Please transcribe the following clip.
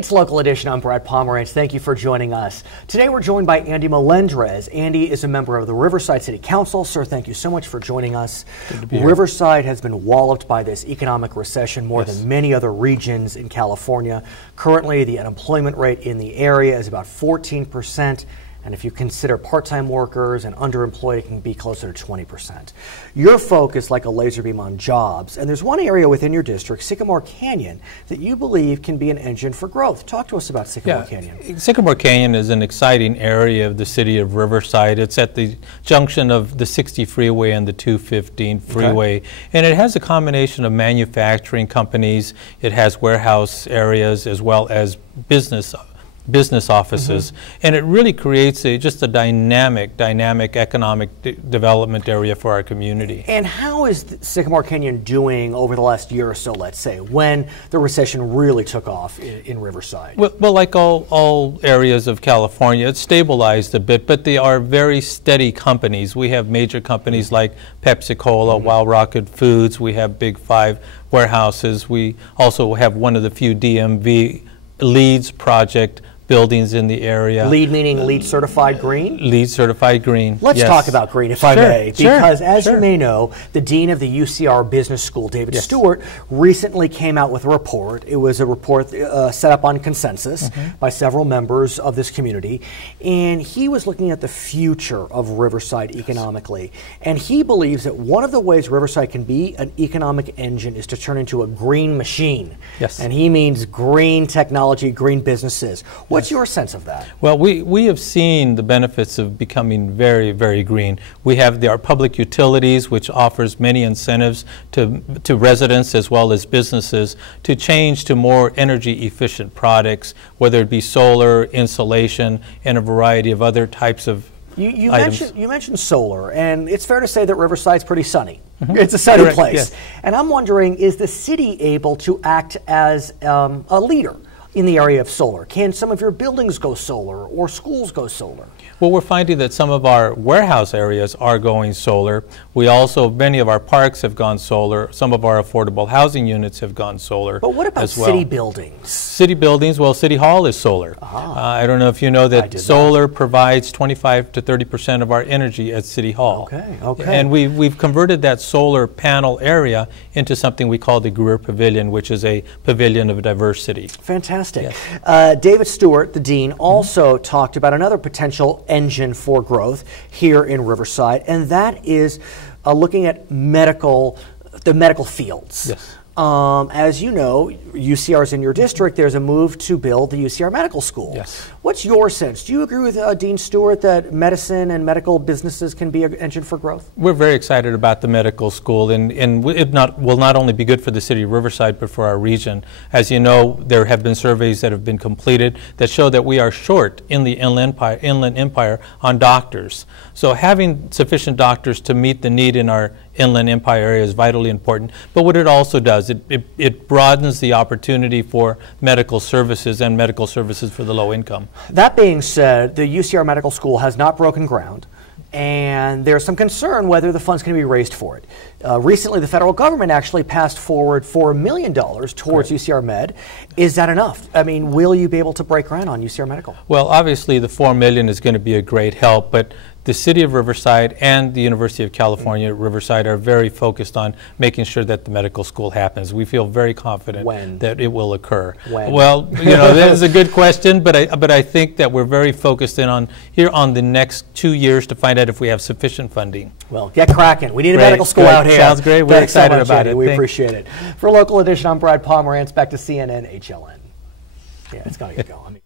Tonight's Local Edition, I'm Brad Pomerantz. Thank you for joining us. Today we're joined by Andy Melendrez. Andy is a member of the Riverside City Council. Sir, thank you so much for joining us. Good to be here. Riverside has been walloped by this economic recession more than many other regions in California. Currently, the unemployment rate in the area is about 14%. And if you consider part-time workers and underemployed, it can be closer to 20%. You're focused like a laser beam on jobs, and there's one area within your district, Sycamore Canyon, that you believe can be an engine for growth. Talk to us about Sycamore Canyon. Sycamore Canyon is an exciting area of the city of Riverside. It's at the junction of the 60 freeway and the 215 freeway, and it has a combination of manufacturing companies. It has warehouse areas as well as business offices, and it really creates just a dynamic economic development area for our community. And how is Sycamore Canyon doing over the last year or so, let's say, when the recession really took off in Riverside? Well, like all areas of California, it's stabilized a bit, but they are very steady companies. We have major companies like Pepsi-Cola, Wild Rocket Foods. We have Big Five warehouses. We also have one of the few DMV LEEDs project buildings in the area. LEED meaning LEED certified green? LEED certified green. Let's talk about green, if I may, because as you may know, the dean of the UCR Business School, David Stewart, recently came out with a report. It was a report set up on consensus by several members of this community, and he was looking at the future of Riverside economically, and he believes that one of the ways Riverside can be an economic engine is to turn into a green machine. And he means green technology, green businesses. What's your sense of that? Well, we have seen the benefits of becoming very, very green. We have our public utilities, which offers many incentives to residents as well as businesses to change to more energy efficient products, whether it be solar, insulation, and a variety of other types of items. You mentioned solar, and it's fair to say that Riverside's pretty sunny. It's a sunny place. And I'm wondering, is the city able to act as a leader in the area of solar? Can some of your buildings go solar or schools go solar? Well, we're finding that some of our warehouse areas are going solar. We also, many of our parks have gone solar. Some of our affordable housing units have gone solar. But what about city buildings? City buildings, well, City Hall is solar. I don't know if you know that solar provides 25 to 30% of our energy at City Hall. And we've converted that solar panel area into something we call the Greer Pavilion, which is a pavilion of diversity. Fantastic. David Stewart, the dean, also talked about another potential engine for growth here in Riverside, and that is looking at the medical fields. As you know, UCR is in your district. There's a move to build the UCR Medical School. What's your sense? Do you agree with Dean Stewart that medicine and medical businesses can be an engine for growth? We're very excited about the medical school, and it will not only be good for the city of Riverside, but for our region. As you know, there have been surveys that have been completed that show that we are short in the Inland Empire on doctors. So having sufficient doctors to meet the need in our Inland Empire area is vitally important. But what it also does, it broadens the opportunity for medical services and medical services for the low income. That being said, the UCR Medical School has not broken ground, and there's some concern whether the funds can be raised for it. Recently, the federal government actually passed forward $4 million towards UCR Med. Is that enough? I mean, will you be able to break ground on UCR Medical? Well, obviously, the $4 million is going to be a great help, but the City of Riverside and the University of California Riverside are very focused on making sure that the medical school happens. We feel very confident that it will occur. Well, you know, that is a good question, but I think that we're very focused in on the next 2 years to find out if we have sufficient funding. Well, get cracking. We need a medical school out here. Sounds great. We're excited about it. We appreciate it. For Local Edition, I'm Brad Pomerantz. Back to CNN HLN. Yeah, it's got to get going.